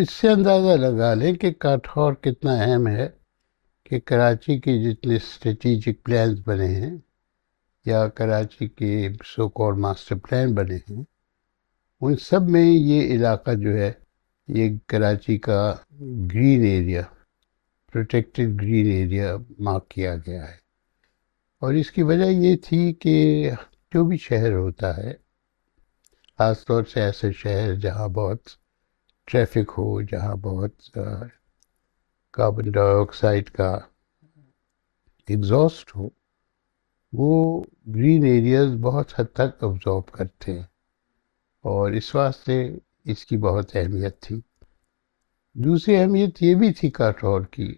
اس سے اندازہ لگا لیں کہ کاٹھور کتنا اہم ہے کہ کراچی کے جتنے اسٹریٹجک پلانز بنے ہیں یا کراچی کے سو کالڈ ماسٹر پلان بنے ہیں، ان سب میں یہ علاقہ جو ہے یہ کراچی کا green area, protected green area mark کیا گیا ہے۔ اور اس کی وجہ یہ تھی کہ جو بھی شہر ہوتا ہے، خاص طور سے ایسے شہر جہاں بہت ٹریفک ہو، جہاں بہت کاربن ڈائی آکسائڈ کا ایگزاسٹ ہو، وہ گرین ایریاز بہت حد تک ابزارب کرتے ہیں، اور اس واسطے اس کی بہت اہمیت تھی۔ دوسری اہمیت یہ بھی تھی کاٹھور کی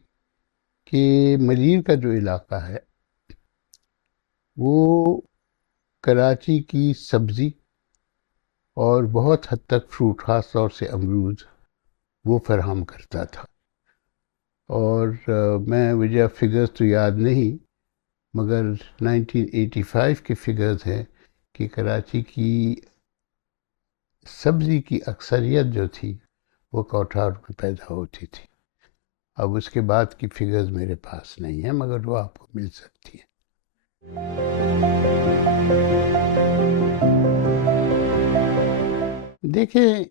کہ ملیر کا جو علاقہ ہے وہ کراچی کی سبزی اور بہت حد تک فروٹ، خاص طور سے امرود، وہ فراہم کرتا تھا۔ اور میں مجھے اب فگرز تو یاد نہیں، مگر 1985 کے فگرز ہیں کہ کراچی کی سبزی کی اکثریت جو تھی وہ کاٹھور میں پیدا ہوتی تھی۔ اب اس کے بعد کی فگرز میرے پاس نہیں ہیں، مگر وہ آپ کو مل سکتی ہیں۔ دیکھیں،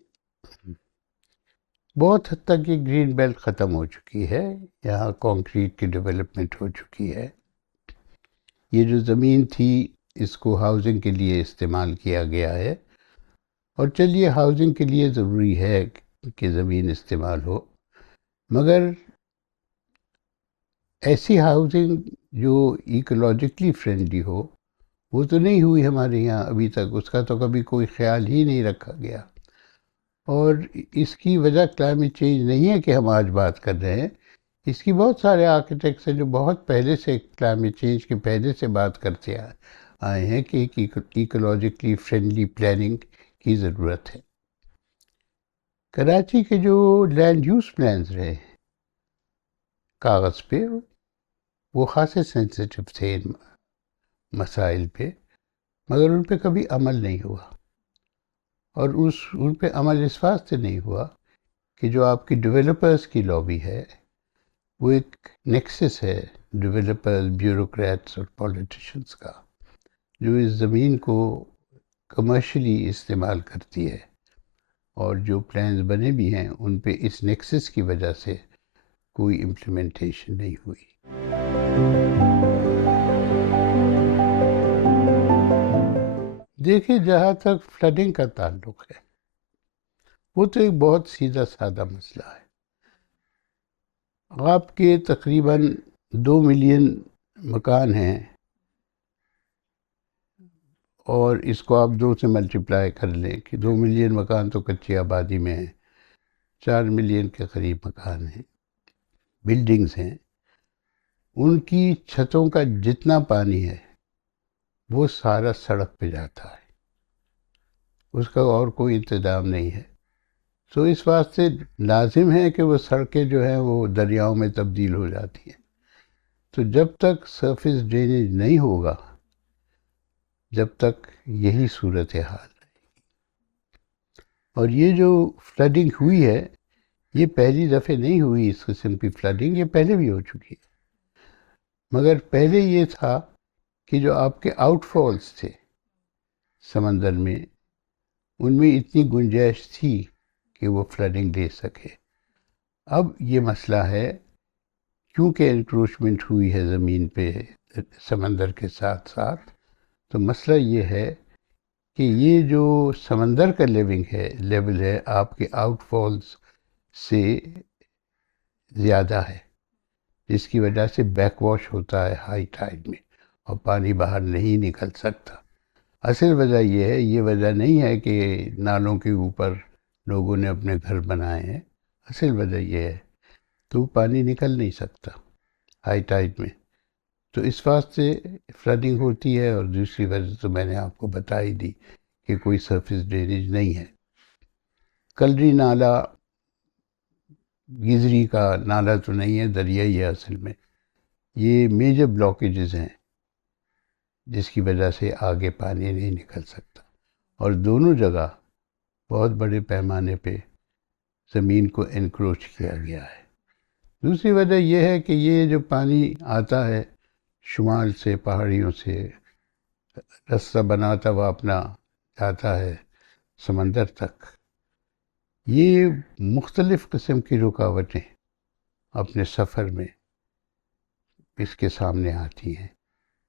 بہت حد تک یہ گرین بیلٹ ختم ہو چکی ہے، یہاں کانکریٹ کی ڈیولپمنٹ ہو چکی ہے۔ یہ جو زمین تھی اس کو ہاؤسنگ کے لیے استعمال کیا گیا ہے، اور چلیے ہاؤسنگ کے لیے ضروری ہے کہ زمین استعمال ہو، مگر ایسی ہاؤسنگ جو ایکولوجیکلی فرینڈلی ہو وہ تو نہیں ہوئی ہمارے یہاں ابھی تک، اس کا تو کبھی کوئی خیال ہی نہیں رکھا گیا۔ اور اس کی وجہ کلائمیٹ چینج نہیں ہے کہ ہم آج بات کر رہے ہیں، اس کی بہت سارے آرکیٹیکٹس ہیں جو بہت پہلے سے کلائمیٹ چینج کے پہلے سے بات کرتے آئے ہیں کہ ایک ایکولوجیکلی فرینڈلی پلاننگ کی ضرورت ہے۔ کراچی کے جو لینڈ یوز پلانز رہے کاغذ پہ، وہ خاصے سینسیٹیو تھے ان مسائل پہ، مگر ان پہ کبھی عمل نہیں ہوا۔ اور ان پہ عمل اس واسطے نہیں ہوا کہ جو آپ کی ڈیولپرز کی لابی ہے وہ ایک نیکسس ہے ڈیولپرز، بیوروکریٹس اور پولیٹیشنز کا، جو اس زمین کو کمرشلی استعمال کرتی ہے، اور جو پلانز بنے بھی ہیں ان پہ اس نیکسس کی وجہ سے کوئی امپلیمنٹیشن نہیں ہوئی۔ دیکھیں، جہاں تک فلڈنگ کا تعلق ہے وہ تو ایک بہت سیدھا سادہ مسئلہ ہے۔ آپ کے تقریباً 2 ملین مکان ہیں، اور اس کو آپ 2 سے ملٹیپلائی کر لیں کہ 2 ملین مکان تو کچی آبادی میں ہیں، 4 ملین کے قریب مکان ہیں، بلڈنگز ہیں، ان کی چھتوں کا جتنا پانی ہے وہ سارا سڑک پہ جاتا ہے، اس کا اور کوئی انتظام نہیں ہے۔ تو اس واسطے لازم ہے کہ وہ سڑکیں جو ہیں وہ دریاؤں میں تبدیل ہو جاتی ہیں۔ تو جب تک سرفیس ڈرینیج نہیں ہوگا، جب تک یہی صورتحال ہے۔ اور یہ جو فلڈنگ ہوئی ہے یہ پہلی دفعہ نہیں ہوئی، اس قسم کی فلڈنگ یہ پہلے بھی ہو چکی ہے، مگر پہلے یہ تھا کہ جو آپ کے آؤٹ فالز تھے سمندر میں، ان میں اتنی گنجائش تھی کہ وہ فلڈنگ دے سکے۔ اب یہ مسئلہ ہے کیونکہ انکروچمنٹ ہوئی ہے زمین پہ سمندر کے ساتھ ساتھ، تو مسئلہ یہ ہے کہ یہ جو سمندر کا لیول ہے آپ کے آؤٹ فالز سے زیادہ ہے، جس کی وجہ سے بیک واش ہوتا ہے ہائی ٹائڈ میں، اور پانی باہر نہیں نکل سکتا۔ اصل وجہ یہ ہے، یہ وجہ نہیں ہے کہ نالوں کے اوپر لوگوں نے اپنے گھر بنائے ہیں، اصل وجہ یہ ہے تو پانی نکل نہیں سکتا ہائی ٹائڈ میں، تو اس واسطے فلڈنگ ہوتی ہے۔ اور دوسری وجہ تو میں نے آپ کو بتا ہی دی کہ کوئی سرفیس ڈرینیج نہیں ہے۔ کلری نالہ گزری کا نالہ تو نہیں ہے، دریا ہی ہے اصل میں، یہ میجر بلاکیجز ہیں جس کی وجہ سے آگے پانی نہیں نکل سکتا، اور دونوں جگہ بہت بڑے پیمانے پہ زمین کو انکروچ کیا گیا ہے۔ دوسری وجہ یہ ہے کہ یہ جو پانی آتا ہے شمال سے، پہاڑیوں سے، رستہ بناتا ہوا اپنا جاتا ہے سمندر تک، یہ مختلف قسم کی رکاوٹیں اپنے سفر میں اس کے سامنے آتی ہیں،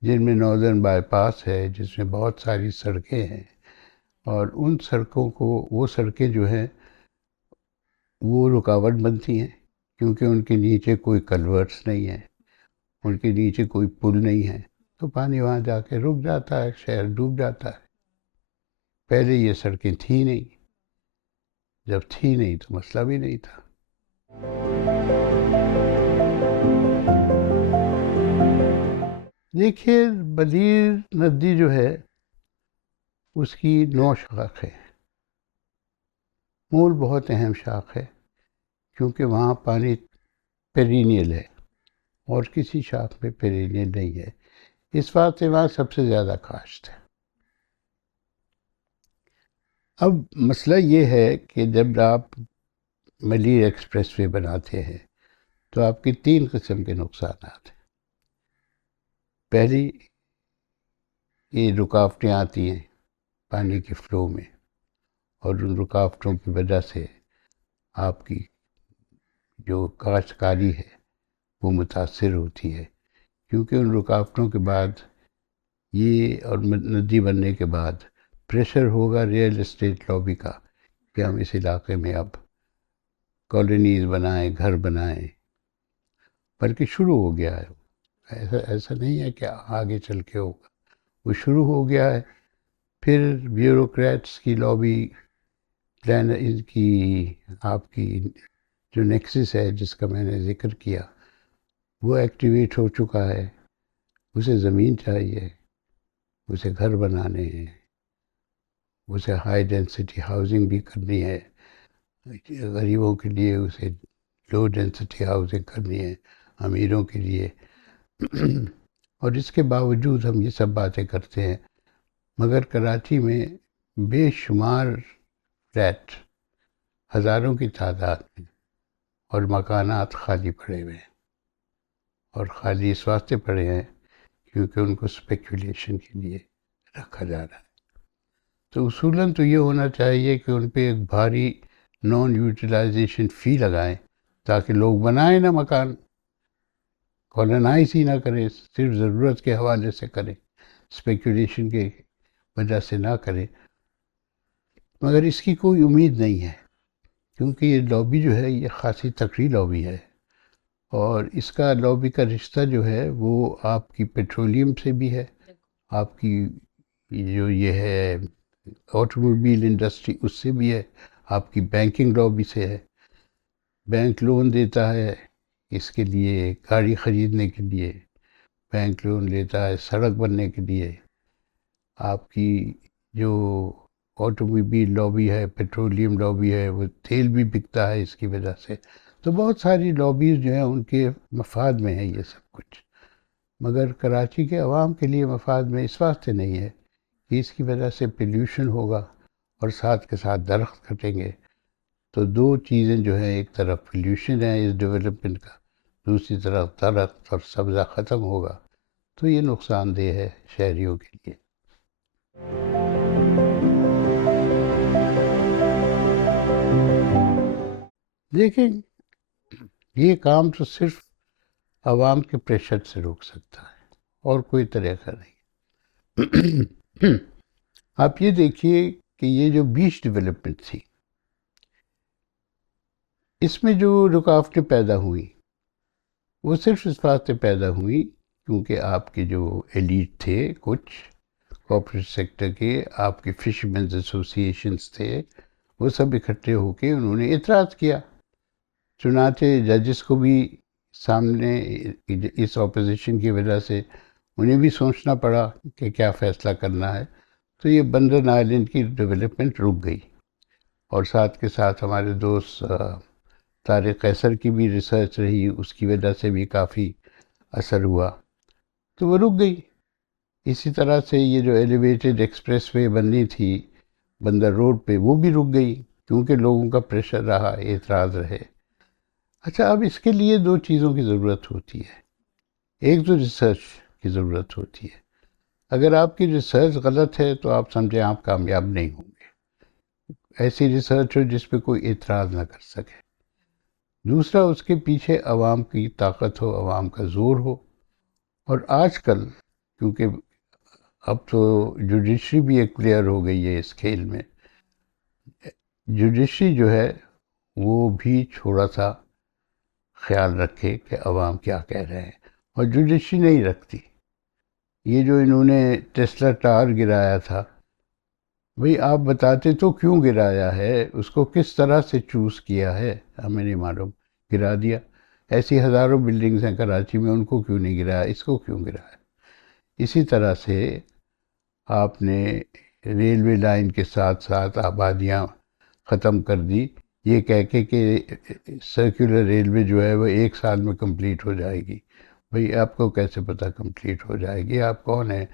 جن میں ناردرن بائی پاس ہے، جس میں بہت ساری سڑکیں ہیں، اور ان سڑکوں کو، وہ سڑکیں جو ہیں وہ رکاوٹ بنتی ہیں کیونکہ ان کے نیچے کوئی کلورٹس نہیں ہیں، ان کے نیچے کوئی پل نہیں ہے، تو پانی وہاں جا کے رک جاتا ہے، شہر ڈوب جاتا ہے۔ پہلے یہ سڑکیں تھیں نہیں، جب تھی نہیں تو مسئلہ بھی نہیں تھا۔ دیکھیے، بلیر ندی جو ہے اس کی 9 شاخ ہے۔ مول بہت اہم شاخ ہے کیونکہ وہاں پانی پیرینیل ہے اور کسی شاخ میں پیرینیل نہیں ہے، اس واسطے وہاں سب سے زیادہ کاشت ہے۔ اب مسئلہ یہ ہے کہ جب آپ ملیر ایکسپریس وے بناتے ہیں تو آپ کی 3 قسم کے نقصانات ہیں۔ پہلی، یہ رکاوٹیں آتی ہیں پانی کے فلو میں، اور ان رکاوٹوں کی وجہ سے آپ کی جو کاشتکاری ہے وہ متاثر ہوتی ہے، کیونکہ ان رکاوٹوں کے بعد یہ، اور ندی بننے کے بعد پریشر ہوگا ریئل اسٹیٹ لابی کا کہ ہم اس علاقے میں اب کالونیز بنائیں، گھر بنائیں، بلکہ شروع ہو گیا ہے، ایسا نہیں ہے کہ آگے چل کے ہوگا، وہ شروع ہو گیا ہے۔ پھر بیوروکریٹس کی لابی، پلان ان کی، آپ کی جو نیکسس ہے جس کا میں نے ذکر کیا، وہ ایکٹیویٹ ہو چکا ہے۔ اسے زمین چاہیے، اسے گھر بنانے ہیں، اسے ہائی ڈینسٹی ہاؤسنگ بھی کرنی ہے، غریبوں کے لیے اسے لو ڈینسٹی ہاؤسنگ کرنی ہے، امیروں کے لیے۔ اور اس کے باوجود ہم یہ سب باتیں کرتے ہیں، مگر کراچی میں بے شمار فلیٹ، ہزاروں کی تعداد میں، اور مکانات خالی پڑے ہوئے ہیں، اور خالی اس واسطے پڑے ہیں کیونکہ ان کو اسپیکولیشن کے لیے رکھا جا رہا ہے۔ تو اصولاً تو یہ ہونا چاہیے کہ ان پہ ایک بھاری نان یوٹیلائزیشن فی لگائیں تاکہ لوگ بنائیں نہ مکان، کالونائز ہی نہ کریں، صرف ضرورت کے حوالے سے کریں، اسپیکولیشن کے وجہ سے نہ کریں۔ مگر اس کی کوئی امید نہیں ہے کیونکہ یہ لابی جو ہے یہ خاصی تکڑی لابی ہے، اور اس کا لابی کا رشتہ جو ہے وہ آپ کی پیٹرولیم سے بھی ہے، آپ کی جو یہ ہے آٹوموبائل انڈسٹری اس سے بھی ہے، آپ کی بینکنگ لابی سے ہے۔ بینک لون دیتا ہے اس کے لیے، گاڑی خریدنے کے لیے بینک لون لیتا ہے، سڑک بننے کے لیے۔ آپ کی جو آٹوموبائل لابی ہے، پیٹرولیم لابی ہے، وہ تیل بھی بکتا ہے اس کی وجہ سے۔ تو بہت ساری لابیز جو ہیں ان کے مفاد میں ہے یہ سب کچھ، مگر کراچی کے عوام کے لیے مفاد میں اس واسطے نہیں ہے کہ اس کی وجہ سے پلیوشن ہوگا اور ساتھ کے ساتھ درخت کٹیں گے۔ تو 2 چیزیں جو ہیں، ایک طرف پلیوشن ہے اس ڈیولپمنٹ کا، دوسری طرف درخت اور سبزہ ختم ہوگا، تو یہ نقصان دہ ہے شہریوں کے لیے۔ دیکھیں، یہ کام تو صرف عوام کے پریشر سے روک سکتا ہے اور کوئی طریقہ نہیں۔ آپ یہ دیکھیے کہ یہ جو بیچ ڈیولپمنٹ تھی، اس میں جو رکاوٹیں پیدا ہوئیں وہ صرف اس واسطے پیدا ہوئی کیونکہ آپ کے جو ایلیٹ تھے، کچھ کارپوریٹ سیکٹر کے، آپ کے فشرمینز ایسوسیشنز تھے، وہ سب اکٹھے ہو کے انہوں نے اعتراض کیا۔ چنانچہ ججز کو بھی سامنے اس اپوزیشن کی وجہ سے انہیں بھی سوچنا پڑا کہ کیا فیصلہ کرنا ہے، تو یہ بندرن آئلینڈ کی ڈیولپمنٹ رک گئی، اور ساتھ کے ساتھ ہمارے دوست طارق قیصر کی بھی ریسرچ رہی، اس کی وجہ سے بھی کافی اثر ہوا، تو وہ رک گئی۔ اسی طرح سے یہ جو ایلیویٹڈ ایکسپریس وے بننی تھی بندر روڈ پہ، وہ بھی رک گئی کیونکہ لوگوں کا پریشر رہا، اعتراض رہے۔ اچھا، اب اس کے لیے دو چیزوں کی ضرورت ہوتی ہے۔ ایک تو ریسرچ کی ضرورت ہوتی ہے۔ اگر آپ کی ریسرچ غلط ہے تو آپ سمجھیں آپ کامیاب نہیں ہوں گے۔ ایسی ریسرچ ہو جس پہ کوئی اعتراض نہ کر سکے۔ دوسرا، اس کے پیچھے عوام کی طاقت ہو، عوام کا زور ہو۔ اور آج کل کیونکہ اب تو جوڈیشری بھی ایک پلیئر ہو گئی ہے اس کھیل میں، جوڈیشری جو ہے وہ بھی تھوڑا سا خیال رکھے کہ عوام کیا کہہ رہے ہیں، اور جوڈیشری نہیں رکھتی۔ یہ جو انہوں نے ٹیسلا ٹار گرایا تھا، بھئی آپ بتاتے تو کیوں گرایا ہے، اس کو کس طرح سے چوز کیا ہے، ہمیں نہیں معلوم، گرا دیا۔ ایسی ہزاروں بلڈنگز ہیں کراچی میں، ان کو کیوں نہیں گرایا، اس کو کیوں گرایا۔ اسی طرح سے آپ نے ریلوے لائن کے ساتھ ساتھ آبادیاں ختم کر دی، یہ کہہ کے کہ سرکولر ریلوے جو ہے وہ 1 سال میں کمپلیٹ ہو جائے گی۔ بھئی آپ کو کیسے پتہ کمپلیٹ ہو جائے گی؟ آپ کون ہیں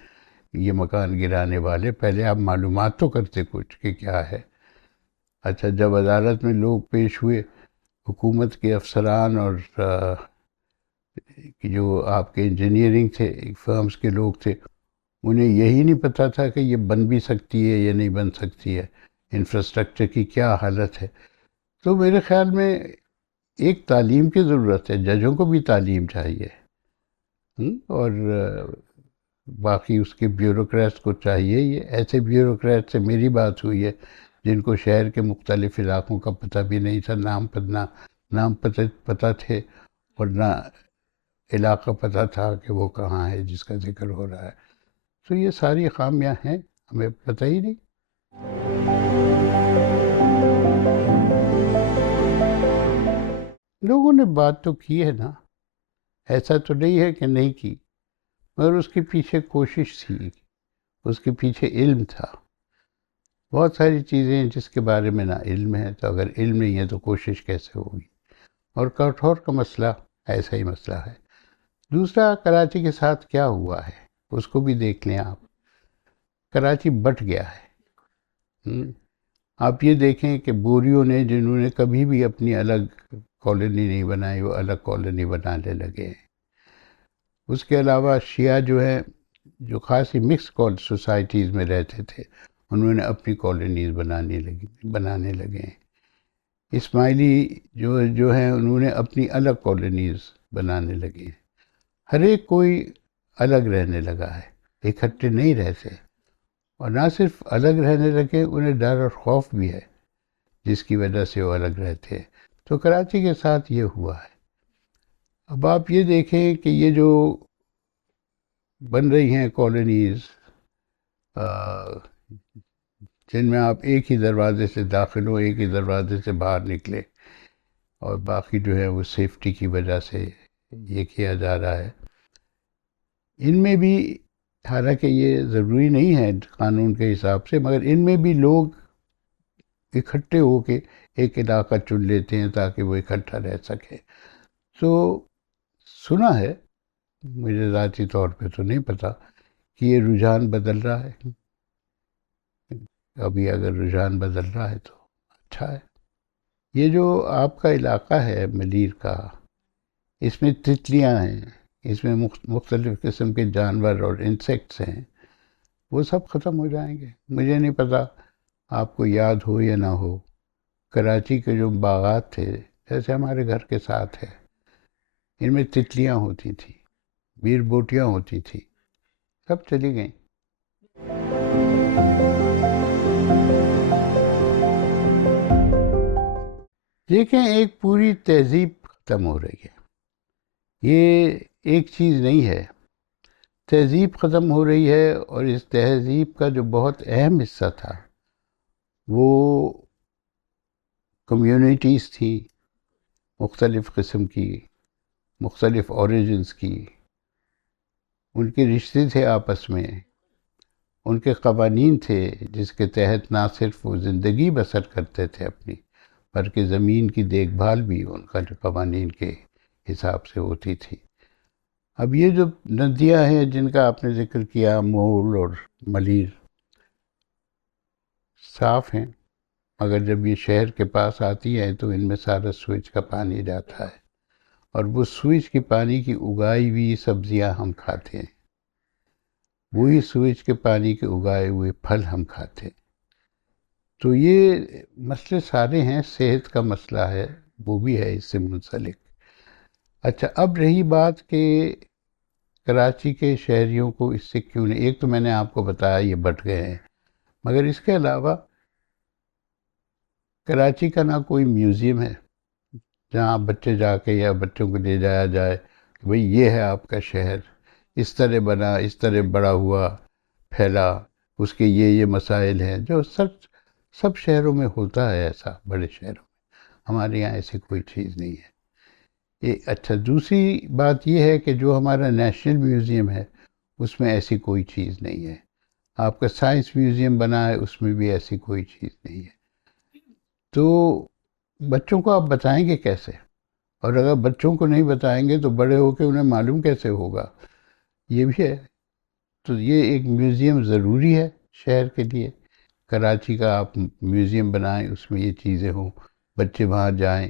یہ مکان گرانے والے؟ پہلے آپ معلومات تو کرتے کچھ کہ کیا ہے۔ اچھا، جب عدالت میں لوگ پیش ہوئے، حکومت کے افسران اور جو آپ کے انجینئرنگ تھے فرمز کے لوگ تھے، انہیں یہی نہیں پتہ تھا کہ یہ بن بھی سکتی ہے یا نہیں بن سکتی ہے، انفراسٹرکچر کی کیا حالت ہے۔ تو میرے خیال میں ایک تعلیم کی ضرورت ہے، ججوں کو بھی تعلیم چاہیے، اور باقی اس کے بیوروکریٹس کو چاہیے۔ یہ ایسے بیوروکریٹ سے میری بات ہوئی ہے جن کو شہر کے مختلف علاقوں کا پتہ بھی نہیں تھا، نام پتہ تھے، اور نہ علاقہ پتہ تھا کہ وہ کہاں ہے جس کا ذکر ہو رہا ہے۔ تو یہ ساری خامیاں ہیں، ہمیں پتہ ہی نہیں۔ لوگوں نے بات تو کی ہے نا، ایسا تو نہیں ہے کہ نہیں کی، مگر اس کے پیچھے کوشش تھی، اس کے پیچھے علم تھا۔ بہت ساری چیزیں ہیں جس کے بارے میں نہ علم ہے، تو اگر علم نہیں ہے تو کوشش کیسے ہوگی؟ اور کٹھور کا مسئلہ ایسا ہی مسئلہ ہے۔ دوسرا، کراچی کے ساتھ کیا ہوا ہے اس کو بھی دیکھ لیں آپ۔ کراچی بٹ گیا ہے۔ آپ یہ دیکھیں کہ بوریوں نے، جنہوں نے کبھی بھی اپنی الگ کالونی نہیں بنائی، وہ الگ کالونی بنانے لگے ہیں۔ اس کے علاوہ شیعہ جو ہیں، جو خاصی مکس سوسائٹیز میں رہتے تھے، انہوں نے اپنی کالونیز بنانے لگے ہیں۔ اسماعیلی جو ہیں، انہوں نے اپنی الگ کالونیز بنانے لگے ہیں۔ ہر ایک کوئی الگ رہنے لگا ہے، اکٹھے نہیں رہتے، اور نہ صرف الگ رہنے لگے، انہیں ڈر اور خوف بھی ہے جس کی وجہ سے وہ الگ رہتے ہیں۔ تو کراچی کے ساتھ یہ ہوا ہے۔ اب آپ یہ دیکھیں کہ یہ جو بن رہی ہیں کالونیز، جن میں آپ ایک ہی دروازے سے داخل ہو، ایک ہی دروازے سے باہر نکلے، اور باقی جو ہے وہ سیفٹی کی وجہ سے یہ کیا جا رہا ہے، ان میں بھی، حالانکہ یہ ضروری نہیں ہے قانون کے حساب سے، مگر ان میں بھی لوگ اکٹھے ہو کے ایک علاقہ چن لیتے ہیں تاکہ وہ اکٹھا رہ سکے۔ تو سنا ہے، مجھے ذاتی طور پہ تو نہیں پتہ کہ یہ رجحان بدل رہا ہے۔ ابھی اگر رجحان بدل رہا ہے تو اچھا ہے۔ یہ جو آپ کا علاقہ ہے ملیر کا، اس میں تتلیاں ہیں، اس میں مختلف قسم کے جانور اور انسیکٹس ہیں، وہ سب ختم ہو جائیں گے۔ مجھے نہیں پتہ آپ کو یاد ہو یا نہ ہو، کراچی کے جو باغات تھے، جیسے ہمارے گھر کے ساتھ ہے، ان میں تتلیاں ہوتی تھیں، بیر بوٹیاں ہوتی تھیں، سب چلی گئیں۔ دیکھیں، ایک پوری تہذیب ختم ہو رہی ہے، یہ ایک چیز نہیں ہے، تہذیب ختم ہو رہی ہے۔ اور اس تہذیب کا جو بہت اہم حصہ تھا وہ کمیونٹیز تھی، مختلف قسم کی، مختلف اوریجنز کی، ان کے رشتے تھے آپس میں، ان کے قوانین تھے جس کے تحت نہ صرف وہ زندگی بسر کرتے تھے اپنی، بلکہ زمین کی دیکھ بھال بھی ان کا جو قوانین کے حساب سے ہوتی تھی۔ اب یہ جو ندیاں ہیں جن کا آپ نے ذکر کیا، مول اور ملیر، صاف ہیں، مگر جب یہ شہر کے پاس آتی ہیں تو ان میں سارا سوئچ کا پانی جاتا ہے، اور وہ سوئچ کی پانی کی اگائی ہوئی سبزیاں ہم کھاتے ہیں، وہی سوئچ کے پانی کے اگائے ہوئے پھل ہم کھاتے ہیں۔ تو یہ مسئلے سارے ہیں، صحت کا مسئلہ ہے، وہ بھی ہے اس سے منسلک۔ اچھا، اب رہی بات کہ کراچی کے شہریوں کو اس سے کیوں نہیں، ایک تو میں نے آپ کو بتایا یہ بٹ گئے ہیں، مگر اس کے علاوہ کراچی کا نہ کوئی میوزیم ہے جہاں بچے جا کے یا بچوں کو لے جایا جائے کہ بھئی یہ ہے آپ کا شہر، اس طرح بنا، اس طرح بڑا ہوا، پھیلا، اس کے یہ مسائل ہیں جو سب شہروں میں ہوتا ہے، ایسا بڑے شہروں میں۔ ہمارے یہاں ایسی کوئی چیز نہیں ہے۔ اچھا، دوسری بات یہ ہے کہ جو ہمارا نیشنل میوزیم ہے اس میں ایسی کوئی چیز نہیں ہے۔ آپ کا سائنس میوزیم بنا ہے، اس میں بھی ایسی کوئی چیز نہیں ہے۔ تو بچوں کو آپ بتائیں گے کیسے؟ اور اگر بچوں کو نہیں بتائیں گے تو بڑے ہو کے انہیں معلوم کیسے ہوگا؟ یہ بھی ہے۔ تو یہ ایک میوزیم ضروری ہے شہر کے لیے، کراچی کا آپ میوزیم بنائیں، اس میں یہ چیزیں ہوں، بچے وہاں جائیں۔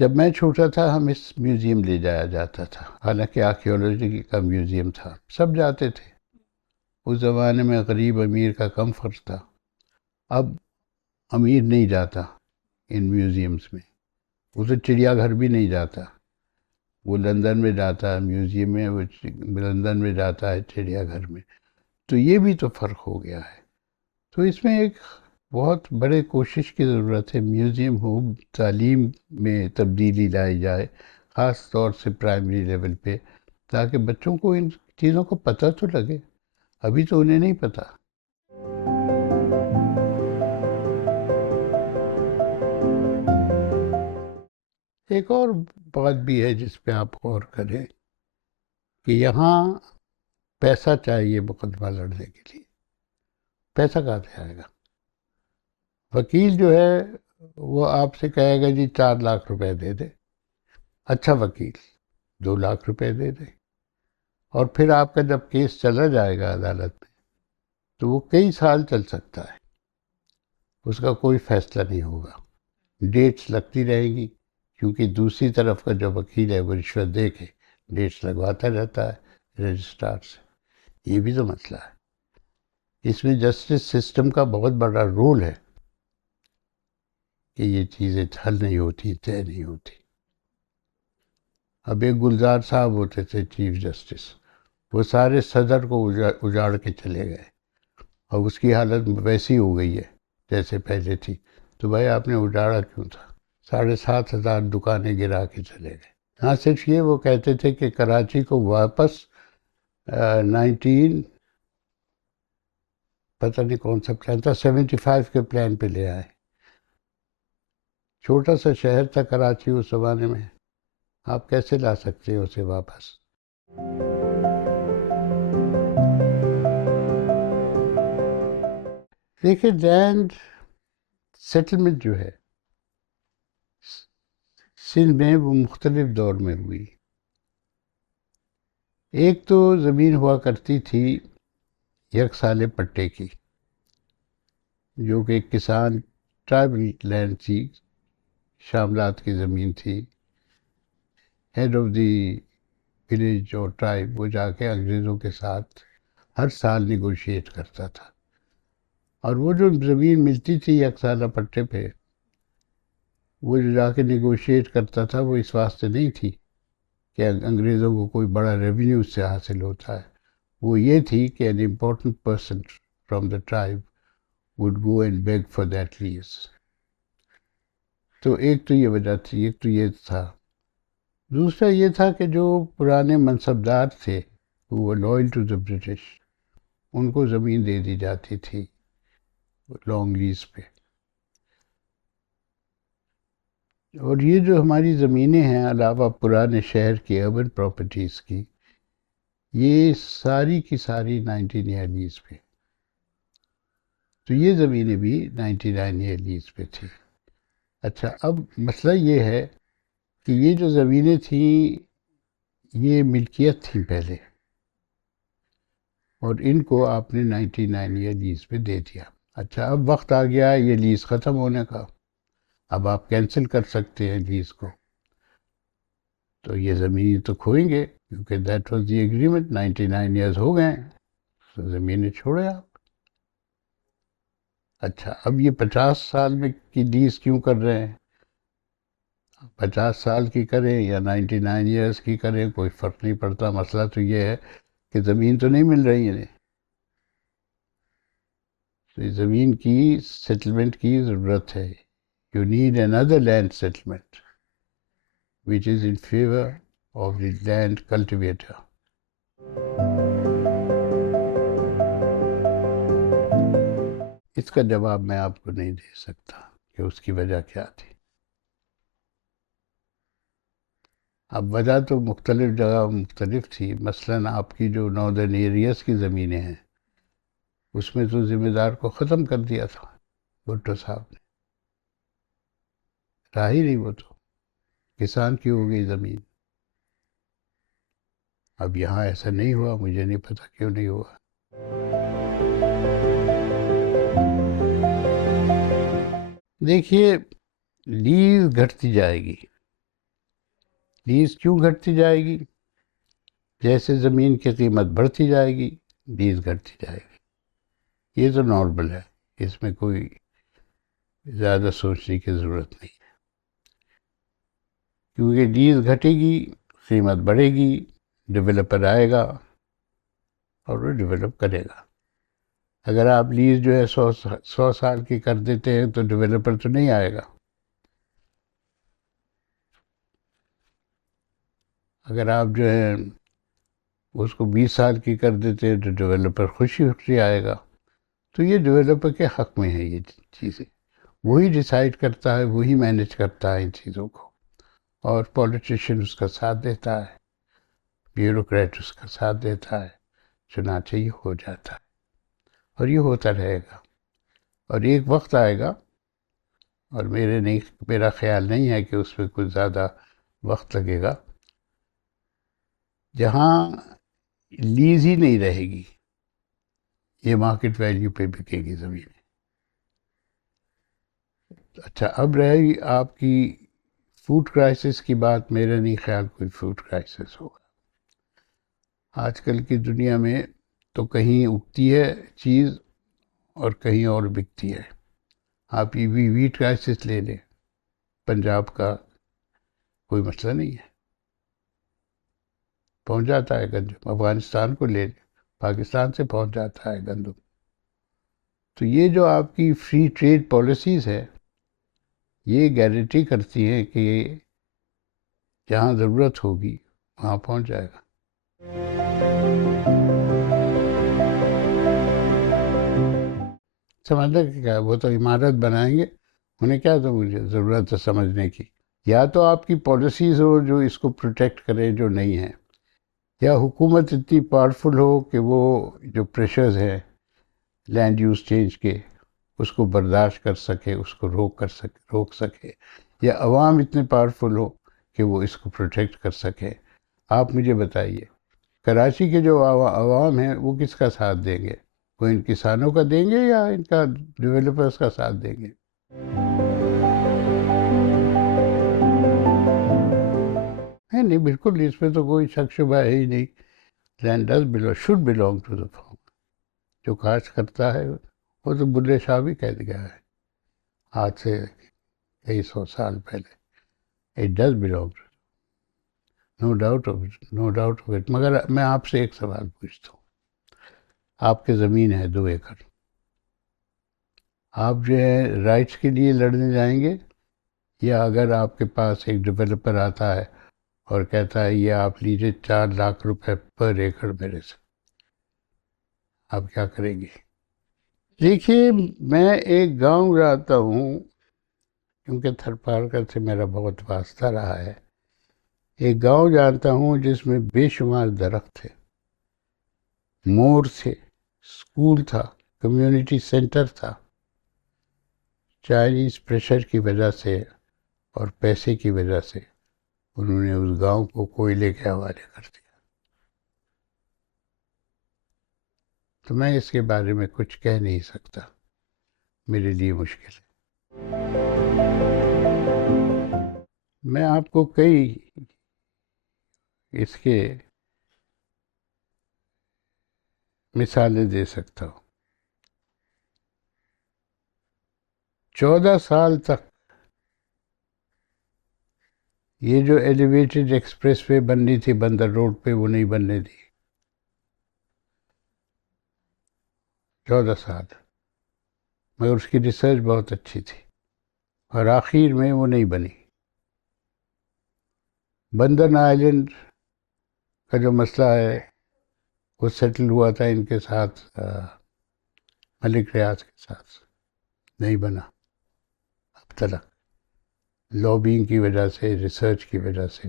جب میں چھوٹا تھا ہم اس میوزیم لے جایا جاتا تھا، حالانکہ آرکیولوجی کا میوزیم تھا، سب جاتے تھے۔ اس زمانے میں غریب امیر کا کم فرق تھا۔ اب امیر نہیں جاتا ان میوزیمز میں، وہ تو چڑیا گھر بھی نہیں جاتا، وہ لندن میں جاتا ہے میوزیم میں، وہ لندن میں جاتا ہے چڑیا گھر میں۔ تو یہ بھی تو فرق ہو گیا ہے۔ تو اس میں ایک بہت بڑے کوشش کی ضرورت ہے، میوزیم ہو، تعلیم میں تبدیلی لائی جائے، خاص طور سے پرائمری لیول پہ، تاکہ بچوں کو ان چیزوں کو پتہ تو لگے، ابھی تو انہیں نہیں پتہ۔ ایک اور بات بھی ہے جس پہ آپ غور کریں کہ یہاں پیسہ چاہیے مقدمہ لڑنے کے لیے، پیسہ کہاں سے آئے گا؟ وکیل جو ہے وہ آپ سے کہے گا جی 4 لاکھ روپے دے دے، اچھا وکیل 2 لاکھ روپے دے دے، اور پھر آپ کا جب کیس چلا جائے گا عدالت میں تو وہ کئی سال چل سکتا ہے، اس کا کوئی فیصلہ نہیں ہوگا، ڈیٹس لگتی رہے گی، کیونکہ دوسری طرف کا جو وکیل ہے وہ رشوت دے کے ڈیٹس لگواتا رہتا ہے رجسٹرار سے۔ یہ بھی تو مسئلہ ہے۔ اس میں جسٹس سسٹم کا بہت بڑا رول ہے کہ یہ چیزیں حل نہیں ہوتی، طے نہیں ہوتی۔ اب ایک گلزار صاحب ہوتے تھے چیف جسٹس، وہ سارے صدر کو اجاڑ کے چلے گئے، اور اس کی حالت ویسی ہو گئی ہے جیسے پہلے تھی۔ تو بھائی آپ نے اجاڑا کیوں تھا؟ 7,500 دکانیں گرا کے چلے گئے۔ ہاں، صرف یہ وہ کہتے تھے کہ کراچی کو واپس 19 پتہ نہیں کون سا پلان تھا، 75 کے پلان پہ لے آئے۔ چھوٹا سا شہر تھا کراچی اس زمانے میں، آپ کیسے لا سکتے ہیں اسے واپس؟ دیکھیں، لینڈ سیٹلمنٹ جو ہے سندھ میں وہ مختلف دور میں ہوئی۔ ایک تو زمین ہوا کرتی تھی یک سالے پٹے کی، جو کہ کسان ٹرائبل لینڈ تھی، شاملات کی زمین تھی۔ ہیڈ آف دی ولیج اور ٹرائب وہ جا کے انگریزوں کے ساتھ ہر سال نیگوشیٹ کرتا تھا، اور وہ جو زمین ملتی تھی یک سالہ پٹے پہ، وہ جو جا کے نیگوشیٹ کرتا تھا وہ اس واسطے نہیں تھی کہ انگریزوں کو کوئی بڑا ریونیو اس سے حاصل ہوتا ہے، وہ یہ تھی کہ an important person from the tribe would go and beg for that lease۔ تو ایک تو یہ وجہ تھی، ایک تو یہ تھا۔ دوسرا یہ تھا کہ جو پرانے منصبدار تھے وہ لوئل ٹو دا برٹش، ان کو زمین دے دی جاتی تھی لانگ لیز پہ۔ اور یہ جو ہماری زمینیں ہیں علاوہ پرانے شہر کی اربن پراپرٹیز کی، یہ ساری کی ساری 99 لیز پہ، تو یہ زمینیں بھی 99 لیز پہ تھی۔ اچھا، اب مسئلہ یہ ہے کہ یہ جو زمینیں تھیں یہ ملکیت تھیں پہلے، اور ان کو آپ نے 99 لیز پہ دے دیا۔ اچھا اب وقت آ گیا ہے یہ لیز ختم ہونے کا، اب آپ کینسل کر سکتے ہیں لیز کو، تو یہ زمین تو کھوئیں گے کیونکہ that was the agreement, 99 years ہو گئے ہیں، تو زمینیں چھوڑیں آپ۔ اچھا اب یہ 50 سال میں کی لیز کیوں کر رہے ہیں؟ 50 سال کی کریں یا 99 ایئرس کی کریں کوئی فرق نہیں پڑتا، مسئلہ تو یہ ہے کہ زمین تو نہیں مل رہی انہیں، تو اس زمین کی سیٹلمنٹ کی ضرورت ہے۔ You need another land settlement which is in favor of the land cultivator۔ اس کا جواب میں آپ کو نہیں دے سکتا کہ اس کی وجہ کیا تھی۔ اب وجہ تو مختلف جگہ مختلف تھی، مثلاً آپ کی جو ناردرن ایریاز کی زمینیں ہیں اس میں تو ذمہ دار کو ختم کر دیا تھا بھٹو صاحب نے، رہا ہی نہیں، وہ تو کسان کی ہو گئی زمین۔ اب یہاں ایسا نہیں ہوا، مجھے نہیں پتا کیوں نہیں ہوا۔ دیکھیے لیز گھٹتی جائے گی، لیز کیوں گھٹتی جائے گی؟ جیسے زمین کی قیمت بڑھتی جائے گی لیز گھٹتی جائے گی، یہ تو نارمل ہے، اس میں کوئی زیادہ سوچنے کی ضرورت نہیں ہے، کیونکہ لیز گھٹے گی قیمت بڑھے گی، ڈیولپر آئے گا اور وہ ڈیولپ کرے گا۔ اگر آپ لیز جو ہے 100 سال کی کر دیتے ہیں تو ڈیولپر تو نہیں آئے گا۔ اگر آپ جو ہے اس کو 20 سال کی کر دیتے ہیں تو ڈیولپر خوشی خوشی آئے گا۔ تو یہ ڈیولپر کے حق میں ہے یہ چیزیں، وہی ڈیسائیڈ کرتا ہے، وہی مینیج کرتا ہے ان چیزوں کو، اور پولیٹیشین اس کا ساتھ دیتا ہے، بیوروکریٹ اس کا ساتھ دیتا ہے، چنانچہ یہ ہو جاتا ہے اور یہ ہوتا رہے گا۔ اور ایک وقت آئے گا، اور میرا خیال نہیں ہے کہ اس میں کچھ زیادہ وقت لگے گا، جہاں لیز ہی نہیں رہے گی، یہ مارکیٹ ویلیو پہ بکے گی زمین۔ اچھا اب رہے گی آپ کی فوڈ کرائسس کی بات، میرا نہیں خیال کوئی فوڈ کرائسس ہوگا۔ آج کل کی دنیا میں تو کہیں اگتی ہے چیز اور کہیں اور بکتی ہے۔ آپ ای وی ویٹ کرائسس لے لیں، پنجاب کا کوئی مسئلہ نہیں ہے، پہنچ جاتا ہے گندم، افغانستان کو لے لیں، پاکستان سے پہنچ جاتا ہے گندم۔ تو یہ جو آپ کی فری ٹریڈ پالیسیز ہے یہ گارنٹی کرتی ہیں کہ جہاں ضرورت ہوگی وہاں پہنچ جائے گا۔ سمجھنے کی کیا ہے، وہ تو عمارت بنائیں گے، انہیں کیا تو مجھے ضرورت ہے سمجھنے کی۔ یا تو آپ کی پالیسیز ہو جو اس کو پروٹیکٹ کرے جو نہیں ہیں، یا حکومت اتنی پاورفل ہو کہ وہ جو پریشرز ہیں لینڈ یوز چینج کے اس کو برداشت کر سکے، اس کو روک سکے، یا عوام اتنے پاورفل ہو کہ وہ اس کو پروٹیکٹ کر سکے۔ آپ مجھے بتائیے کراچی کے جو عوام ہیں وہ کس کا ساتھ دیں گے؟ وہ ان کسانوں کا دیں گے یا ان کا ڈیولپرز کا ساتھ دیں گے؟ نہیں بالکل، اس میں تو کوئی شک شبہ ہے ہی نہیں۔ Land does should belong to the farm. جو کاشت کرتا ہے وہ تو بلے شاہ بھی کہہ گیا ہے آج سے کئی 100 سال پہلے، it does belong to, no doubt of it, no doubt of it. مگر میں آپ سے ایک سوال پوچھتا ہوں، آپ کی زمین ہے 2 ایکڑ، آپ جو ہے رائٹس کے لیے لڑنے جائیں گے، یا اگر آپ کے پاس ایک ڈیولپر آتا ہے اور کہتا ہے یہ آپ لیجیے 4 لاکھ روپے پر ایکڑ میرے سے، آپ کیا کریں گے؟ دیکھیے میں ایک گاؤں جاتا ہوں، کیونکہ تھرپارکر سے میرا بہت واسطہ رہا ہے، ایک گاؤں جانتا ہوں جس میں بے شمار درخت تھے، مور تھے، اسکول تھا، کمیونٹی سینٹر تھا۔ چائنیز پریشر کی وجہ سے اور پیسے کی وجہ سے انہوں نے اس گاؤں کو کوئلے کے حوالے کر دیا۔ تو میں اس کے بارے میں کچھ کہہ نہیں سکتا، میرے لیے مشکل ہے۔ میں آپ کو کئی اس کے مثالیں دے سکتا ہوں۔ 14 سال تک یہ جو ایلیویٹڈ ایکسپریس وے بننی تھی بندر روڈ پہ، وہ نہیں بننے دی۔ 14 سال، مگر اس کی ریسرچ بہت اچھی تھی، اور آخر میں وہ نہیں بنی۔ بندرن آئلینڈ کا جو مسئلہ ہے وہ سیٹل ہوا تھا ان کے ساتھ، ملک ریاض کے ساتھ، نہیں بنا اب تک، لابینگ کی وجہ سے، ریسرچ کی وجہ سے،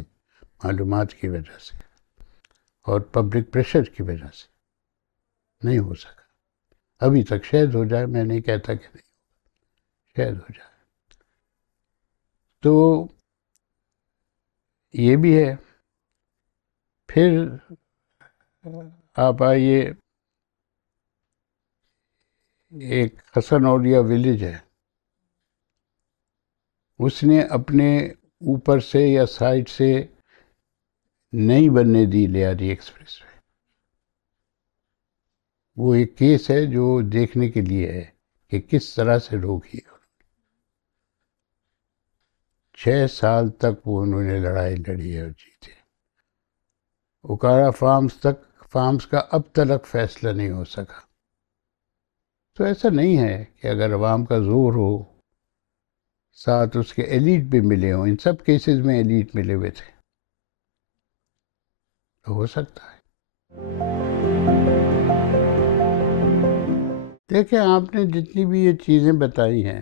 معلومات کی وجہ سے، اور پبلک پریشر کی وجہ سے نہیں ہو سکا ابھی تک۔ شاید ہو جائے، میں نہیں کہتا کہ نہیں، شاید ہو جائے۔ تو یہ بھی ہے۔ پھر آپ آئیے، ایک حسن اولیاء ولیج ہے، اس نے اپنے اوپر سے یا سائڈ سے نہیں بننے دی لیاری ایکسپریس وے۔ وہ ایک کیس ہے جو دیکھنے کے لیے ہے کہ کس طرح سے روکی ہے۔ 6 سال تک وہ انہوں نے لڑائی لڑی ہے اور جیتے۔ اوکارا فارمز کا اب تک فیصلہ نہیں ہو سکا۔ تو ایسا نہیں ہے کہ اگر عوام کا زور ہو، ساتھ اس کے ایلیٹ بھی ملے ہوں، ان سب کیسز میں ایلیٹ ملے ہوئے تھے، تو ہو سکتا ہے۔ دیکھیں، آپ نے جتنی بھی یہ چیزیں بتائی ہیں،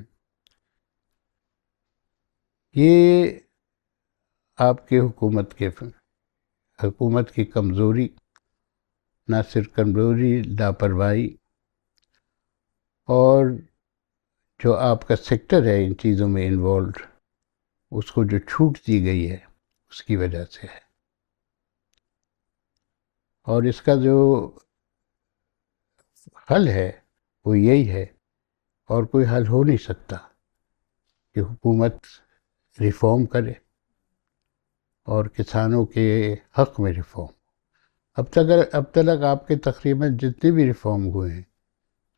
یہ آپ کے حکومت کی کمزوری، نہ صرف کمزوری، لاپرواہی، اور جو آپ کا سیکٹر ہے ان چیزوں میں انوالوڈ، اس کو جو چھوٹ دی گئی ہے اس کی وجہ سے ہے۔ اور اس کا جو حل ہے وہ یہی ہے، اور کوئی حل ہو نہیں سکتا، کہ حکومت ریفارم کرے اور کسانوں کے حق میں ریفارم۔ اب تک آپ کے تقریباً جتنے بھی ریفارم ہوئے ہیں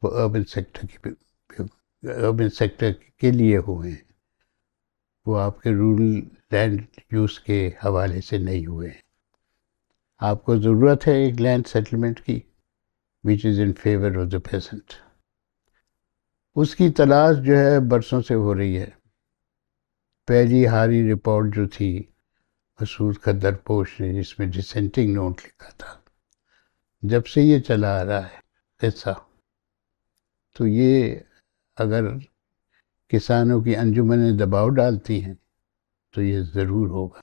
وہ اربن سیکٹر کے لیے ہوئے ہیں، وہ آپ کے رورل لینڈ یوز کے حوالے سے نہیں ہوئے ہیں۔ آپ کو ضرورت ہے ایک لینڈ سیٹلمنٹ کی which is in favor of the peasant۔ اس کی تلاش جو ہے برسوں سے ہو رہی ہے۔ پہلی ہاری رپورٹ جو تھی مسعود کھدر پوش نے، جس میں ڈسینٹنگ نوٹ لکھا تھا، جب سے یہ چلا آ رہا ہے قصہ، تو یہ اگر کسانوں کی انجمنیں دباؤ ڈالتی ہیں تو یہ ضرور ہوگا۔